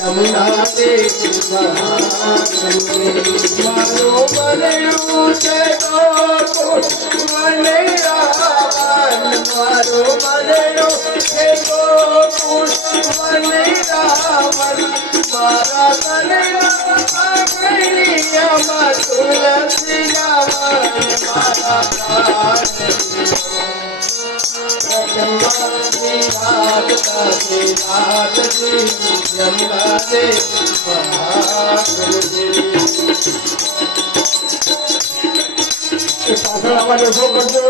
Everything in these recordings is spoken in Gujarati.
यमुना दे मारो बलू से गोकुल वने रावण मारो बलू से गोकुल वने रावण मारा तलना तुलसी रावण मारा यमुना दे पाछળ અમારે શું કરજો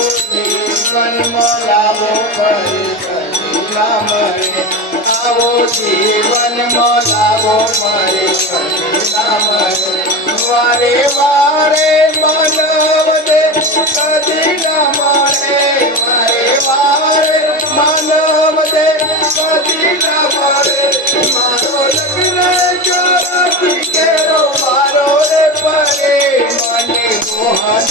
જીવનમાં લાવો ફરી કદી ના મળે આવો જીવનમાં લાવો મારે કદી ના મળે વારે વારે માનવ દે કદી ના મળે વારે વારે માનવ દે કદી ના મળે મારો લગ્ન જોરથી કેરો મારો રે પરે મને મોહન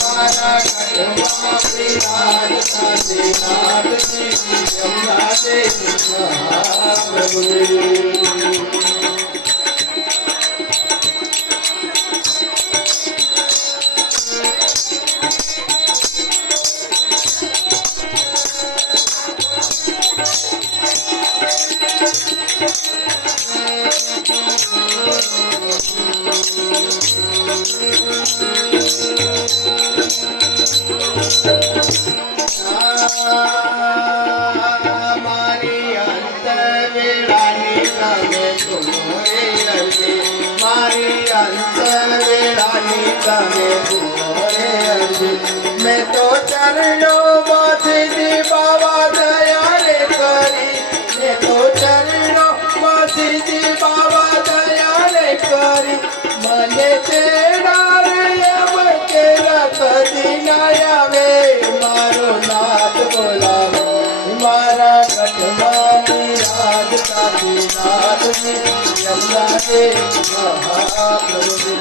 મારા ઘટમાં વિરાજ સાથે નાથજી યમુના દેવી મહાપ્રભુ મારી અંતરવેળાની તમે તુમરે અરજી મારી અંતરવેળાની તમે તુમરે અરજી મેં તો ચરણોમાંથી બાવા દયાને કરી મેં તો ચરણોમાંથી બાવા દયાને કરી મને તેડારે એમ કેલા કદી ના આવે મારો નાથ બોલાવો મારા ઘટમાં વિરાજ સાથે નાથજી યમુના દેવી મહાપ્રભુ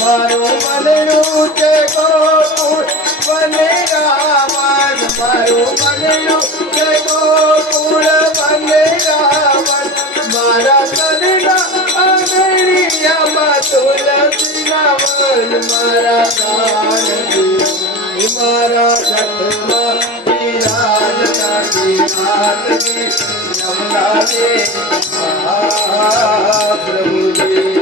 મારું મનનું છે ગોકુળ બને રાવણ મારું મનનું છે ગોકુળ બને રાવણ મારા તનના આંગળીયામાં તુલસીના વન મારા પ્રાણજી મારા ઘટમાં વિરાજ સાથે નાથજી યમુના દેવી મહાપ્રભુજી